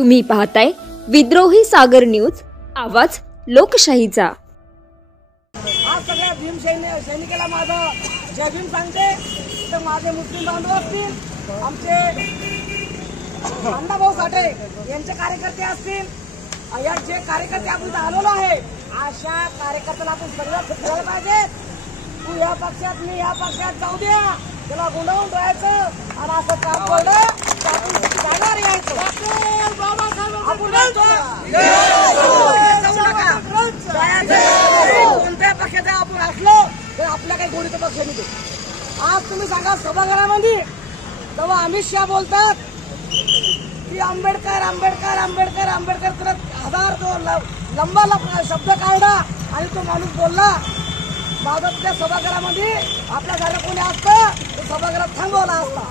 तुम्ही पाहताय विद्रोही सागर न्यूज, आवाज लोकशाहीचा। आज सगळ्या भीम सैनिकाला माझं जय भीम सांगते। तर माझे मुस्लिम बांधव असतील, आमचे अण्णाभाऊ साठे यांचे कार्यकर्ते असतील, या जे कार्यकर्ते आपण आलेलो आहे, अशा कार्यकर्त्याला आपण सगळं फिरायला पाहिजे। तू या पक्षात, मी या पक्षात, जाऊ द्या, त्याला गुंडाळून राहायचं आणि असं काम पडलं जाणार यायचं। कोणत्या पक्षाचा आपण असलो तर आपल्या काही गोडीचा पक्ष नाही। आज तुम्ही सांगा सभागृहामध्ये तेव्हा अमित शहा बोलतात की आंबेडकर आंबेडकर आंबेडकर आंबेडकर करत हजार तो लंबा शब्द काढला आणि तो माणूस बोलला। भाजपच्या सभागृहामध्ये आपल्या घरात कोणी असतं तो सभागृहात थांबवला असता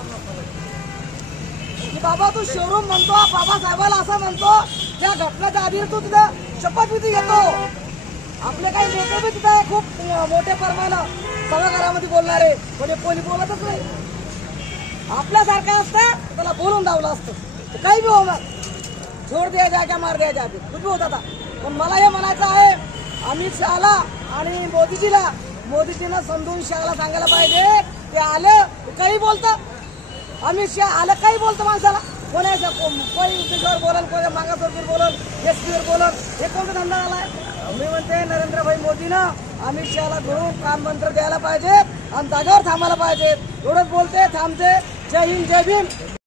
की बाबा तू शोरूम म्हणतो, बाबासाहेबाला असं म्हणतो, त्या घटनेच्या आधी तू तिथं शपथविधी घेतो। आपले काही नेते बी तिथे खूप मोठ्या प्रमाणात सभागृहामध्ये बोलणारे, पण कोणी बोलतच नाही। आपल्यासारखं असतं त्याला बोलून लावलं असतं, काही बी होणार, छोड द्या जा क्या मार द्या जा कुछ भी होता था। पण मला हे म्हणायचं आहे अमित शहाला आणि मोदीजीनं समजून शहाला सांगायला पाहिजे ते आलं काही बोलतं, अमित शहा आलं काही बोलतं माणसाला, कोणाच्या कोणी त्याच्यावर बोलल, कोणत्या मागासवर्गीवर बोलल, एसटीवर बोलल, हे कोणता धंदा आलाय। मी म्हणते नरेंद्रभाई मोदीनं अमित शहाला घेऊन काम मंत्र द्यायला पाहिजे आणि जागेवर थांबायला पाहिजे। एवढंच बोलते, थांबते। जय हिंद, जय भीम।